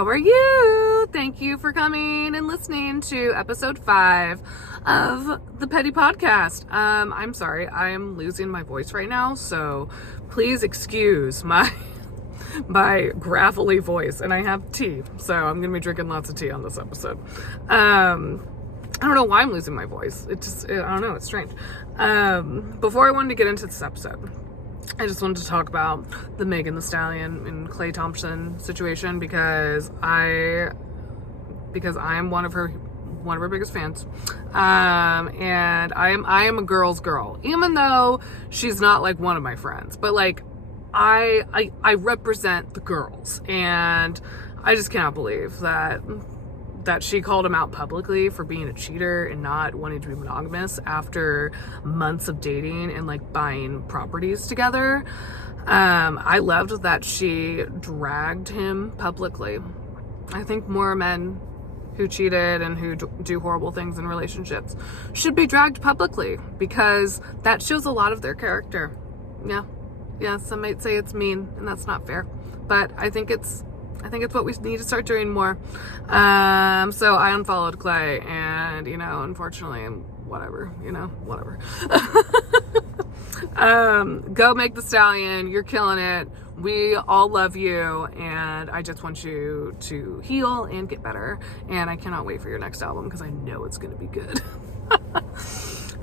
How are you? Thank you for coming and listening to episode 5 of the Petty Podcast. I'm sorry, I am losing my voice right now, so please excuse my gravelly voice. And I have tea, so I'm going to be drinking lots of tea on this episode. I don't know why I'm losing my voice. I don't know, it's strange. Before I wanted to get into this episode, I just wanted to talk about the Megan Thee Stallion and Klay Thompson situation because I am one of her biggest fans, and I am a girl's girl, even though she's not like one of my friends, but like I represent the girls, and I just cannot believe that she called him out publicly for being a cheater and not wanting to be monogamous after months of dating and like buying properties together. I loved that she dragged him publicly. I think more men who cheated and who do horrible things in relationships should be dragged publicly because that shows a lot of their character. Yeah, some might say it's mean and that's not fair, but I think it's what we need to start doing more. So I unfollowed Klay, and unfortunately, whatever. Go Meg Thee Stallion, you're killing it. We all love you, and I just want you to heal and get better. And I cannot wait for your next album because I know it's going to be good.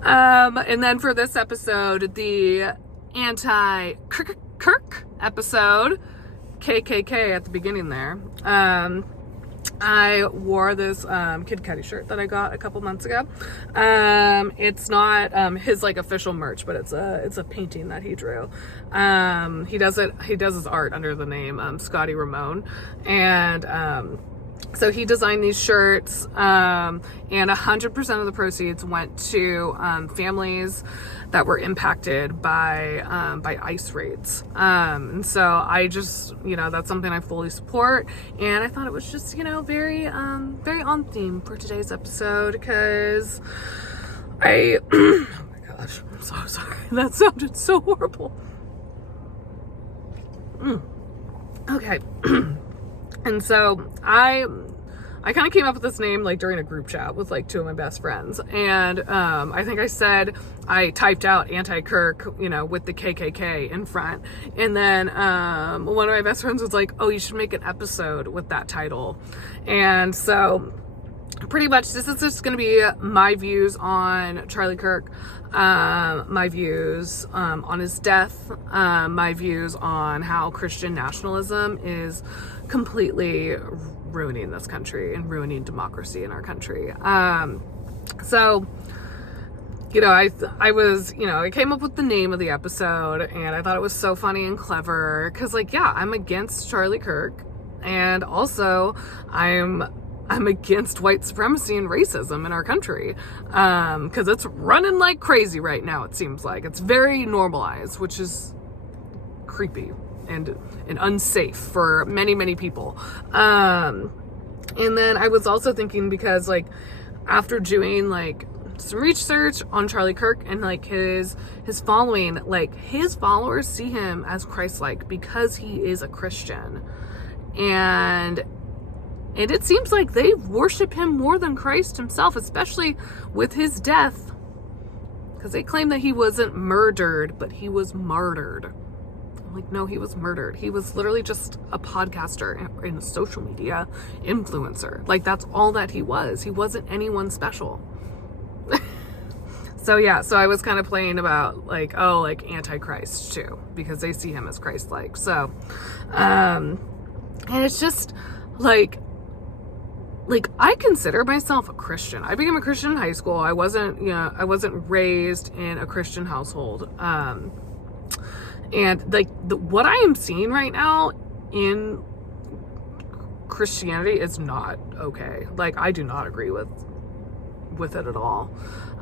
And then for this episode, the anti-Kkkirk episode, KKK at the beginning there. I wore this Kid Cudi shirt that I got a couple months ago. It's not his like official merch, but it's a painting that he drew. He does his art under the name Scotty Ramone, and so he designed these shirts, and 100% of the proceeds went to families that were impacted by ICE raids. And so I just, that's something I fully support. And I thought it was just, very on theme for today's episode because oh my gosh, I'm so sorry. That sounded so horrible. Okay. And so I kind of came up with this name like during a group chat with like two of my best friends, and I think I typed out anti-Kirk, with the KKK in front, and then one of my best friends was like, "Oh, you should make an episode with that title," and so pretty much this is just going to be my views on Charlie Kirk, my views on his death, my views on how Christian nationalism is completely ruining this country and ruining democracy in our country. So I came up with the name of the episode, and I thought it was so funny and clever because I'm against Charlie Kirk, and also I'm against white supremacy and racism in our country, because it's running like crazy right now. It seems like it's very normalized, which is creepy and unsafe for many people. And then I was also thinking, because after doing some research on Charlie Kirk and his following, his followers see him as Christ-like because he is a Christian, and it seems like they worship him more than Christ himself, especially with his death, because they claim that he wasn't murdered, but he was martyred. No, he was murdered. He was literally just a podcaster and a social media influencer. That's all that he was. He wasn't anyone special. So I was kind of playing about Antichrist too, because they see him as Christ-like. So, and it's just I consider myself a Christian. I became a Christian in high school. I wasn't raised in a Christian household. And what I am seeing right now in Christianity is not okay. I do not agree with it at all.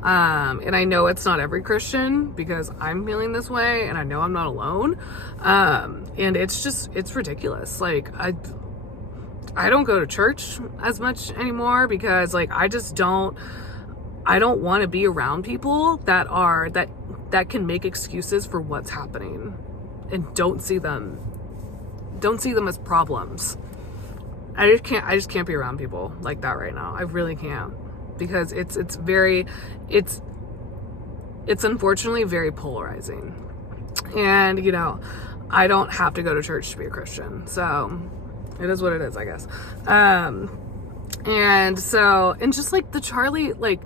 And I know it's not every Christian, because I'm feeling this way, and I know I'm not alone. And it's ridiculous. I don't go to church as much anymore because I don't want to be around people that can make excuses for what's happening and don't see them as problems. I just can't be around people like that right now. I really can't, because it's unfortunately very polarizing. And, you know, I don't have to go to church to be a Christian. So it is what it is, I guess. And just like the Charlie, like,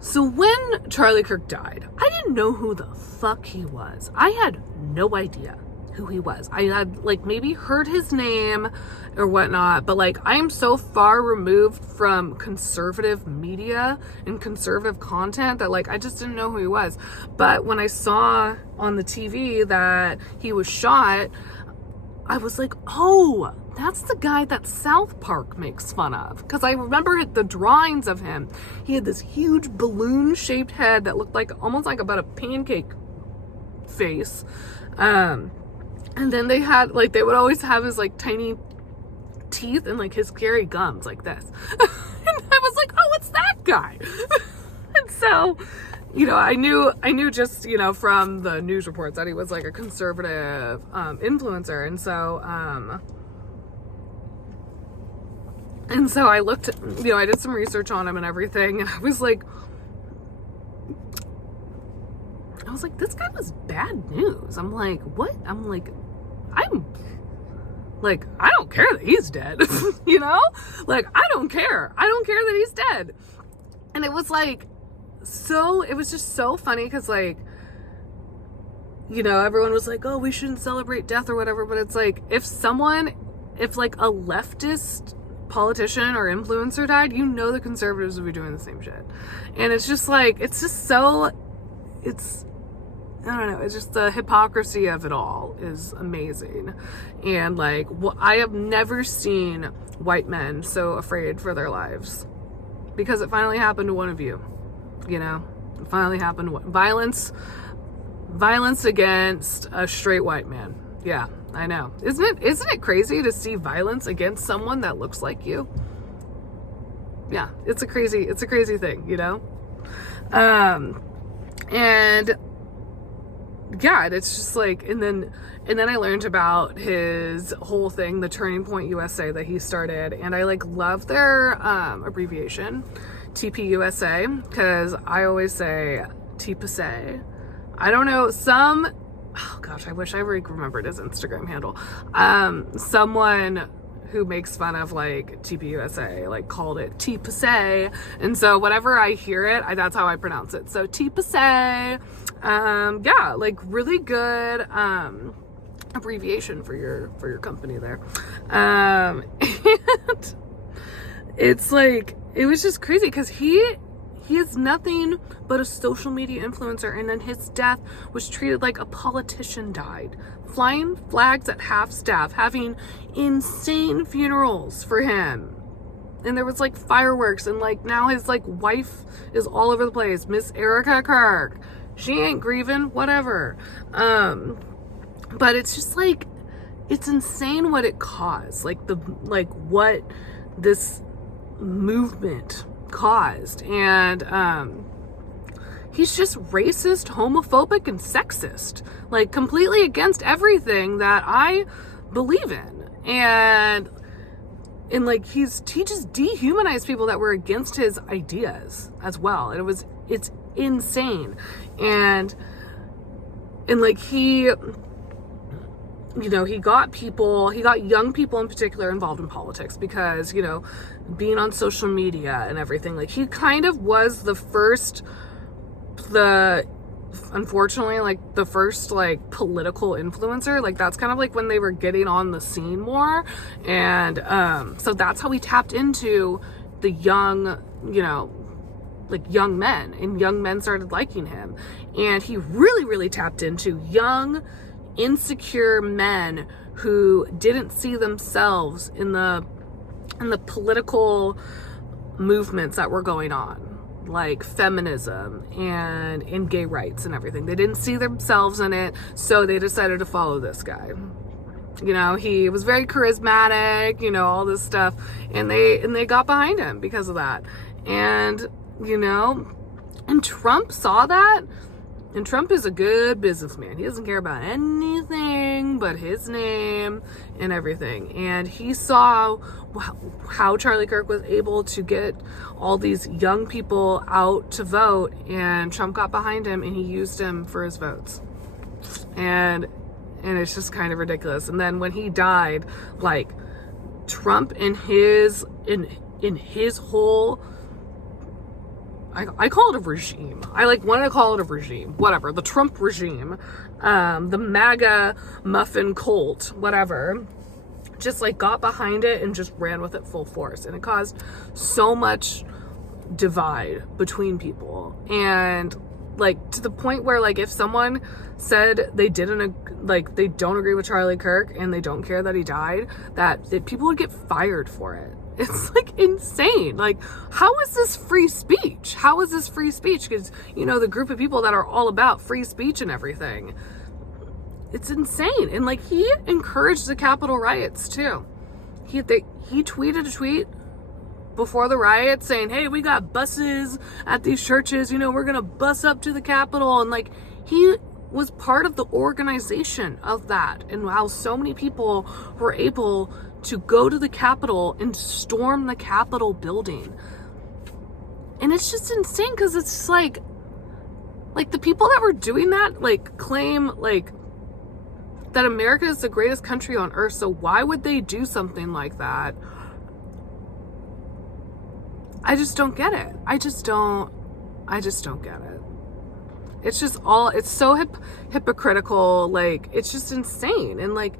so when Charlie Kirk died, I didn't know who the fuck he was. I had no idea who he was. I had like maybe heard his name or whatnot, but like I am so far removed from conservative media and conservative content that like I just didn't know who he was. But when I saw on the TV that he was shot, I was like, oh, that's the guy that South Park makes fun of. Because I remember the drawings of him. He had this huge balloon-shaped head that looked like almost like about a pancake face. And then they had, like, they would always have his, like, tiny teeth and, like, his scary gums like this. And I was like, oh, it's that guy. And so, you know, I knew just, you know, from the news reports that he was, like, a conservative influencer. And so I looked, you know, I did some research on him and everything, and I was like, this guy was bad news. I'm like, what? I don't care that he's dead, you know? Like, I don't care that he's dead. And it was like, it was just so funny, because like, you know, everyone was like, oh, we shouldn't celebrate death or whatever, but it's like, if like a leftist politician or influencer died, you know the conservatives would be doing the same shit. And it's just like, I don't know, it's just the hypocrisy of it all is amazing. And like, I have never seen white men so afraid for their lives, because it finally happened to one of you, you know? It finally happened to violence against a straight white man. Yeah, I know. Isn't it crazy to see violence against someone that looks like you? Yeah, it's a crazy thing, you know? And yeah, it's just like, and then I learned about his whole thing, the Turning Point USA that he started, and I like love their abbreviation, TPUSA, because I always say TPUSA. I don't know, oh gosh, I wish I remembered his Instagram handle. Someone who makes fun of like TPUSA, like called it TPUSA, and so whenever I hear it, that's how I pronounce it. So TPUSA, yeah, like really good abbreviation for your company there. And it's like, it was just crazy, because he is nothing but a social media influencer, and then his death was treated like a politician died. Flying flags at half-staff, having insane funerals for him. And there was like fireworks, and like now his like wife is all over the place. Miss Kkkirk. She ain't grieving, whatever. But it's just like, it's insane what it caused. Like what this movement caused. And he's just racist, homophobic, and sexist, like completely against everything that I believe in. And like he just dehumanized people that were against his ideas as well. And it's insane. And like he, you know, he got young people in particular involved in politics, because, you know, being on social media and everything, like he kind of was unfortunately, like the first like political influencer. Like that's kind of like when they were getting on the scene more. And so that's how we tapped into the young, you know, like young men, and young men started liking him. And he really, really tapped into young, insecure men who didn't see themselves in the political movements that were going on, like feminism and in gay rights and everything. They didn't see themselves in it, so they decided to follow this guy. You know, he was very charismatic, you know, all this stuff, and they got behind him because of that. And, you know, and Trump saw that, And Trump is a good businessman. He doesn't care about anything but his name and everything. And he saw how Charlie Kirk was able to get all these young people out to vote, and Trump got behind him and he used him for his votes. And it's just kind of ridiculous. And then when he died, like, Trump in his whole, I call it a regime. I want to call it a regime. Whatever. The Trump regime, the MAGA muffin cult, whatever, just like got behind it and just ran with it full force. And it caused so much divide between people. And like to the point where like if someone said they don't agree with Charlie Kirk and they don't care that he died, that people would get fired for it. It's like insane. Like, how is this free speech? How is this free speech? Because, you know, the group of people that are all about free speech and everything, it's insane. And like, he encouraged the Capitol riots too. He tweeted a tweet before the riots saying, hey, we got buses at these churches, you know, we're gonna bus up to the Capitol. And like, he was part of the organization of that, and how so many people were able to go to the Capitol and storm the Capitol building. And it's just insane, because it's like the people that were doing that like claim like that America is the greatest country on earth, so why would they do something like that? I just don't get it. I just don't get it. It's just it's so hypocritical. Like, it's just insane. And like,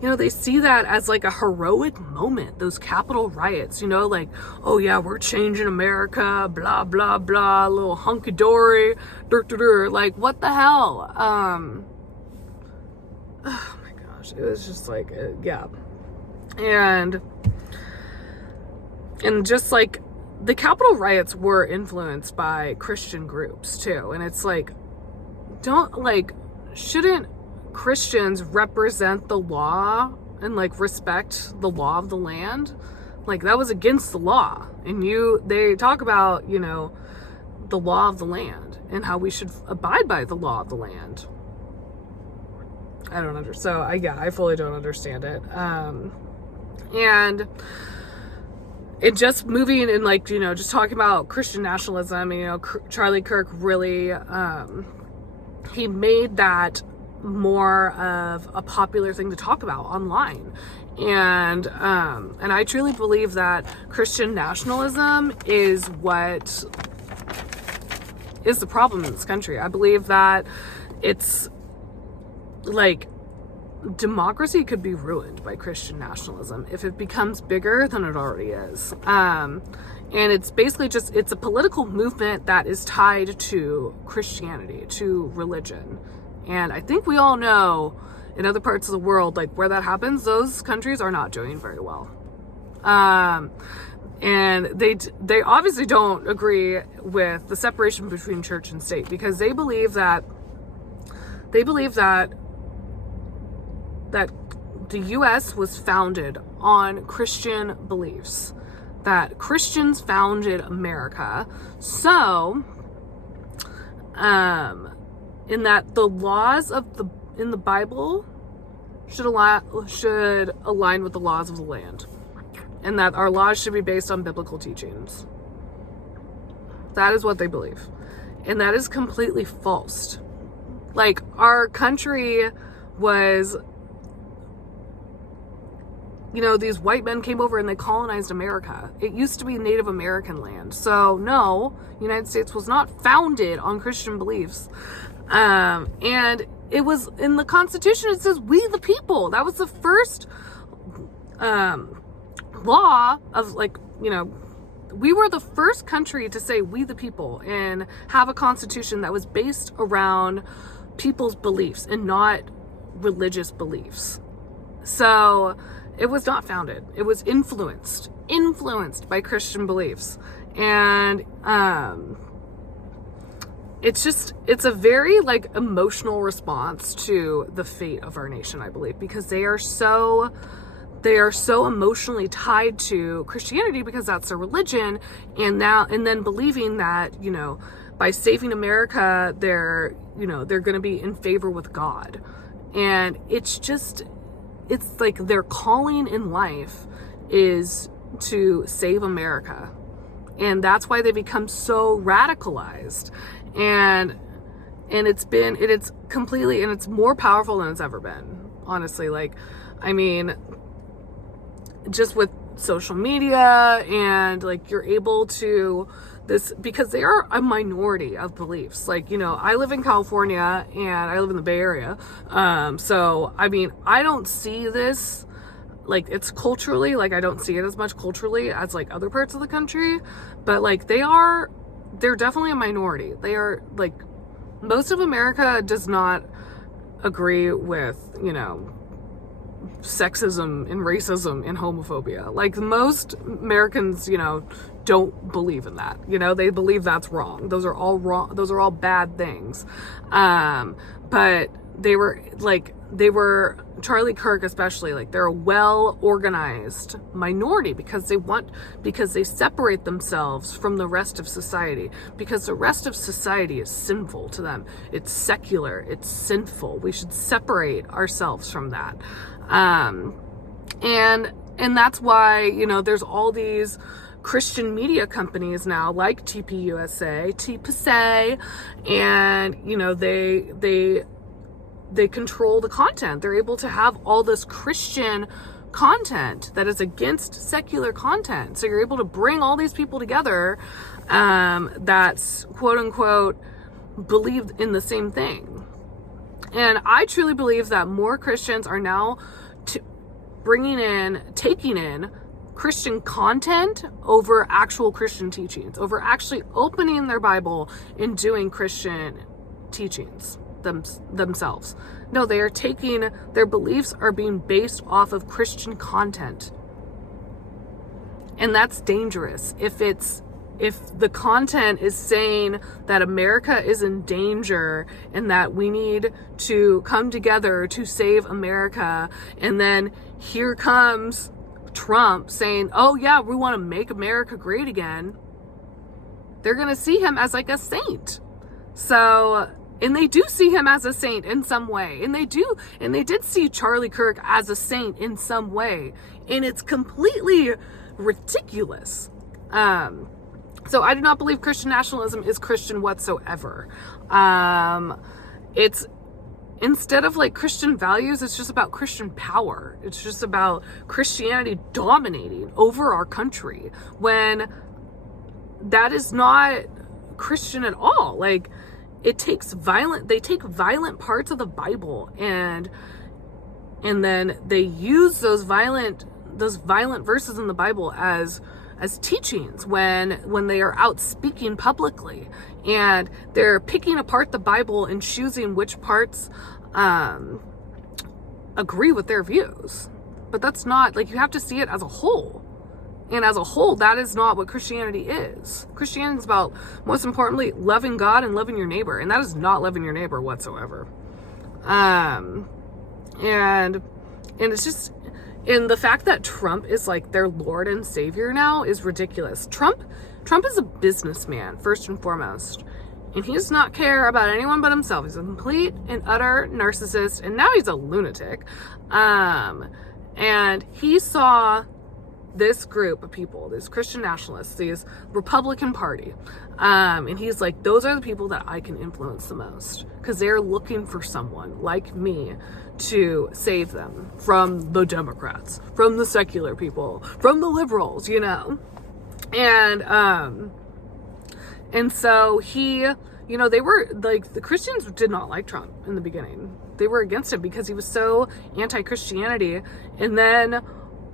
you know, they see that as like a heroic moment, those Capitol riots, you know, like, oh yeah, we're changing America, blah, blah, blah, little hunky-dory, like, what the hell? Oh my gosh, it was just like, yeah. And just like, the Capitol riots were influenced by Christian groups too. And it's like, shouldn't Christians represent the law and like respect the law of the land? Like, that was against the law. And they talk about, you know, the law of the land and how we should abide by the law of the land. I don't understand. So I fully don't understand it. And it just moving and like, you know, just talking about Christian nationalism, you know, Charlie Kirk really, he made that more of a popular thing to talk about online. And I truly believe that Christian nationalism is what is the problem in this country. I believe that it's like, democracy could be ruined by Christian nationalism if it becomes bigger than it already is. And it's basically it's a political movement that is tied to Christianity, to religion. And I think we all know in other parts of the world, like where that happens, those countries are not doing very well. And they obviously don't agree with the separation between church and state, because they believe that the U.S. was founded on Christian beliefs, that Christians founded America. So, in that the laws in the Bible should align with the laws of the land, and that our laws should be based on biblical teachings. That is what they believe, and that is completely false. Like, our country was, you know, these white men came over and they colonized America. It used to be Native American land. So no, United States was not founded on Christian beliefs. And it was in the Constitution, it says, we the people. That was the first law of, like, you know, we were the first country to say we the people and have a constitution that was based around people's beliefs and not religious beliefs. So it was not founded. It was influenced by Christian beliefs. And it's a very like emotional response to the fate of our nation, I believe, because they are so emotionally tied to Christianity because that's their religion, and then believing that, you know, by saving America, they're going to be in favor with God. And it's like their calling in life is to save America. And that's why they become so radicalized. And it's completely, and it's more powerful than it's ever been, honestly. Like, I mean, just with social media, and like, you're able to because they are a minority of beliefs. Like, I live in California and I live in the Bay Area. So, I mean, I don't see this, like, it's culturally, like, I don't see it as much culturally as like other parts of the country, but like, they're definitely a minority. They are, like, most of America does not agree with, sexism and racism and homophobia. Like, most Americans, don't believe in that. They believe that's wrong. Those are all wrong. Those are all bad things. But they were Charlie Kirk especially, like, they're a well-organized minority because they separate themselves from the rest of society, because the rest of society is sinful to them. It's secular, it's sinful. We should separate ourselves from that. And that's why, there's all these Christian media companies now, like TPUSA, and, they control the content. They're able to have all this Christian content that is against secular content. So you're able to bring all these people together, that's quote unquote believe in the same thing. And I truly believe that more Christians are now taking in Christian content over actual Christian teachings, over actually opening their Bible and doing Christian teachings themselves. No, they are taking, their beliefs are being based off of Christian content. And that's dangerous. If the content is saying that America is in danger and that we need to come together to save America, and then here comes Trump saying, oh yeah, we want to make America great again, they're going to see him as like a saint. So, and they do see him as a saint in some way. And they did see Charlie Kirk as a saint in some way. And it's completely ridiculous. So I do not believe Christian nationalism is Christian whatsoever. It's, instead of like Christian values, it's just about Christian power. It's just about Christianity dominating over our country, when that is not Christian at all. Like, they take violent parts of the Bible and then they use those violent verses in the Bible as teachings when they are out speaking publicly, and they're picking apart the Bible and choosing which parts agree with their views. But that's not, like, you have to see it as a whole. And as a whole, that is not what Christianity is. Christianity is about, most importantly, loving God and loving your neighbor. And that is not loving your neighbor whatsoever. And it's just, and the fact that Trump is like their Lord and Savior now is ridiculous. Trump is a businessman, first and foremost. And he does not care about anyone but himself. He's a complete and utter narcissist. And now he's a lunatic. And he saw this group of people, these Christian nationalists, these Republican Party, and he's like, those are the people that I can influence the most, because they're looking for someone like me to save them from the Democrats, from the secular people, from the liberals, and so he, they were like, the Christians did not like Trump in the beginning. They were against him because he was so anti-Christianity. And then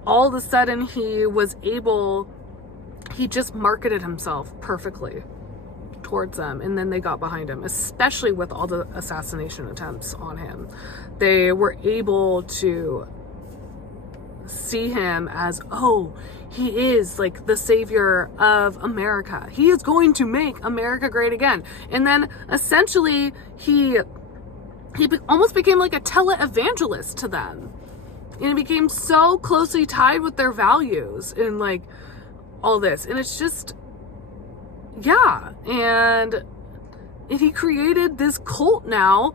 all of a sudden he just marketed himself perfectly towards them, and then they got behind him, especially with all the assassination attempts on him. They were able to see him as, oh, he is like the savior of America. He is going to make America great again. And then essentially he almost became like a televangelist to them. And it became so closely tied with their values and like all this. And it's just, yeah. And And he created this cult now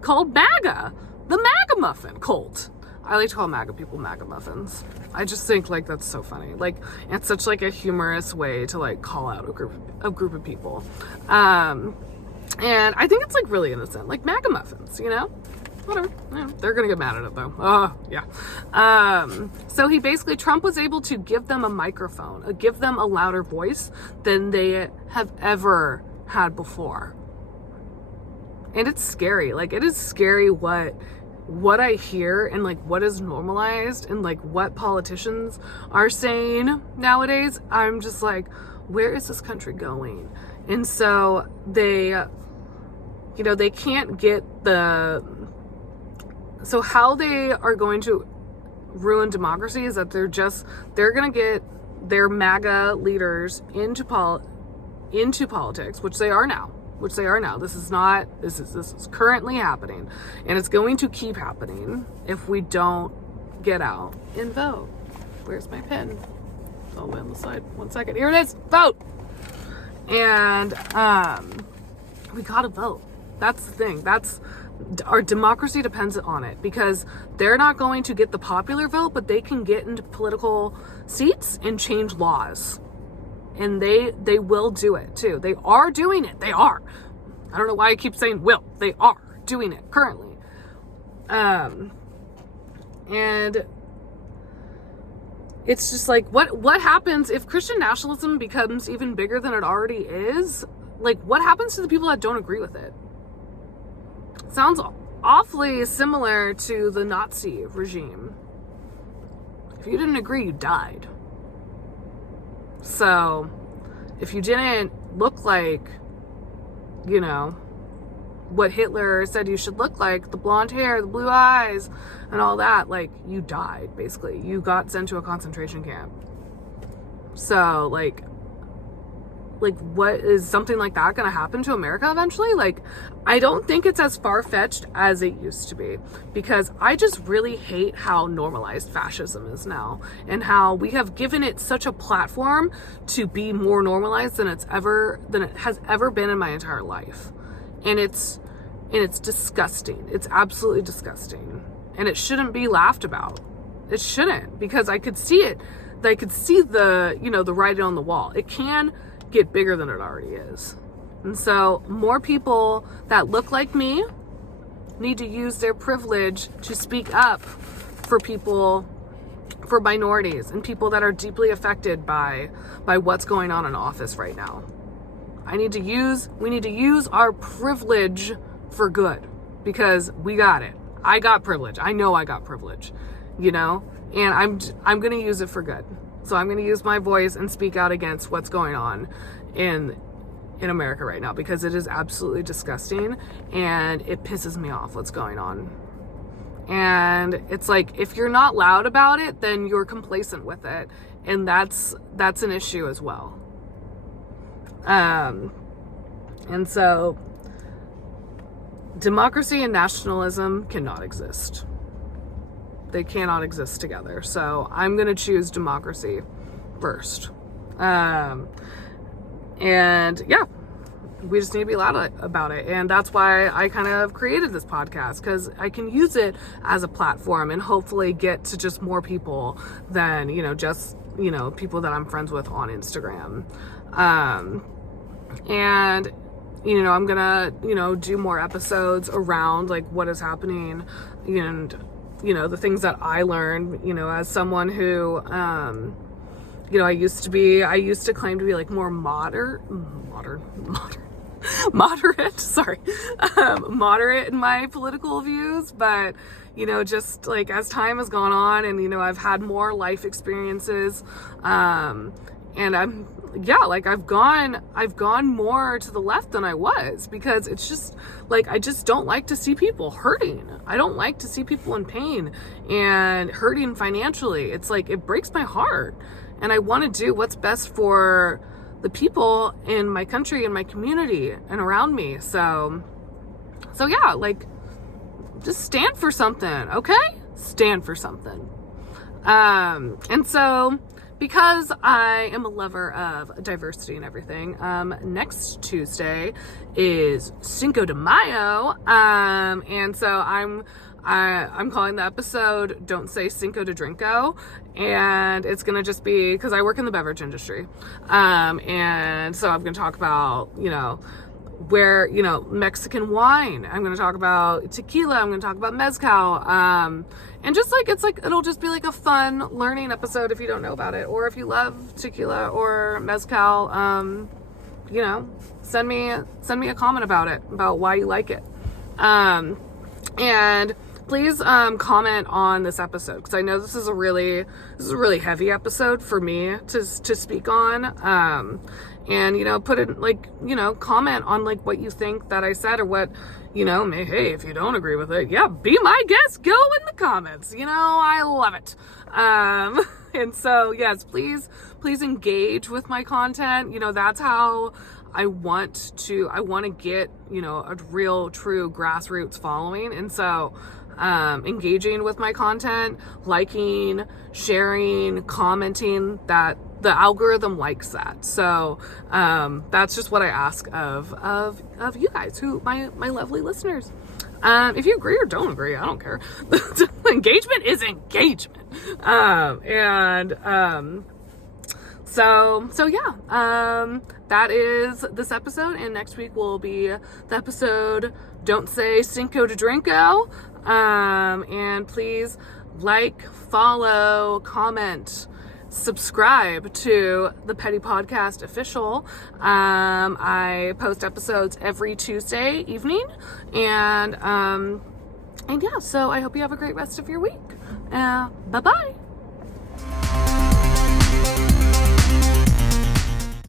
called MAGA, the MAGA muffin cult. I like to call MAGA people MAGA muffins. I just think like that's so funny. Like it's such like a humorous way to like call out a group of people. And I think it's like really innocent, like MAGA muffins, you know? Whatever. Yeah, they're gonna get mad at it though. Oh, yeah. So he basically, Trump was able to give them a microphone, give them a louder voice than they have ever had before. And it's scary. Like, it is scary what I hear and like what is normalized and like what politicians are saying nowadays. I'm just like, where is this country going? And so they, you know, they can't get so how they are going to ruin democracy is that they're going to get their MAGA leaders into politics, which they are now. This is currently happening, and it's going to keep happening if we don't get out and vote. Where's my pen? It's all the way on the side. 1 second. Here it is. Vote. And we gotta vote. That's the thing. Our democracy depends on it, because they're not going to get the popular vote, but they can get into political seats and change laws. And they will do it too. They are doing it. They are. I don't know why I keep saying will. They are doing it currently. And it's just like, what happens if Christian nationalism becomes even bigger than it already is? Like, what happens to the people that don't agree with it? Sounds awfully similar to the Nazi regime. If you didn't agree, you died. So, if you didn't look like, you know, what Hitler said you should look like, the blonde hair, the blue eyes, and all that, like, you died, basically. You got sent to a concentration camp. So, like, what is something like that going to happen to America eventually? Like, I don't think it's as far-fetched as it used to be, because I just really hate how normalized fascism is now, and how we have given it such a platform to be more normalized than it has ever been in my entire life. And it's disgusting. It's absolutely disgusting. And it shouldn't be laughed about. It shouldn't, because I could see it. I could see the writing on the wall. It can get bigger than it already is. And so more people that look like me need to use their privilege to speak up for people, for minorities and people that are deeply affected by what's going on in office right now. We need to use our privilege for good, because we got it. I got privilege. I know I got privilege, you know, and I'm going to use it for good. So I'm going to use my voice and speak out against what's going on in America right now, because it is absolutely disgusting and it pisses me off what's going on. And it's like, if you're not loud about it, then you're complacent with it. And that's an issue as well. And so democracy and nationalism cannot exist. They cannot exist together. So I'm going to choose democracy first. And yeah, we just need to be loud about it. And that's why I kind of created this podcast, because I can use it as a platform and hopefully get to just more people than, just, people that I'm friends with on Instagram. And I'm gonna, do more episodes around like what is happening and, the things that I learned, as someone who, I used to claim to be like more moderate in my political views, but, just like as time has gone on and, I've had more life experiences, and I've gone more to the left than I was, because it's just like, I just don't like to see people hurting. I don't like to see people in pain and hurting financially. It's like, it breaks my heart, and I want to do what's best for the people in my country and my community and around me. So yeah, like, just stand for something, okay? Stand for something. And so because I am a lover of diversity and everything, next Tuesday is Cinco de Mayo, and so I'm calling the episode "Don't Say Cinco de Drinko," and it's gonna just be because I work in the beverage industry, and so I'm gonna talk about where Mexican wine. I'm gonna talk about tequila. I'm gonna talk about mezcal. And just it'll just be like a fun learning episode if you don't know about it, or if you love tequila or mezcal, send me a comment about it, about why you like it. And please comment on this episode, because I know this is a really heavy episode for me to speak on. And put in comment on what you think that I said, or what hey, if you don't agree with it, yeah, be my guest, go in the comments. I love it. And so yes, please engage with my content. That's how I want to get a real true grassroots following. And so engaging with my content, liking, sharing, commenting, that the algorithm likes that. So that's just what I ask of you guys, who my lovely listeners. If you agree or don't agree, I don't care. Engagement is engagement. So yeah, that is this episode, and next week will be the episode "Don't Say Cinco de Drinko." And please follow, comment, subscribe to the Petty Podcast Official. I post episodes every Tuesday evening, and yeah, so I hope you have a great rest of your week. Bye-bye.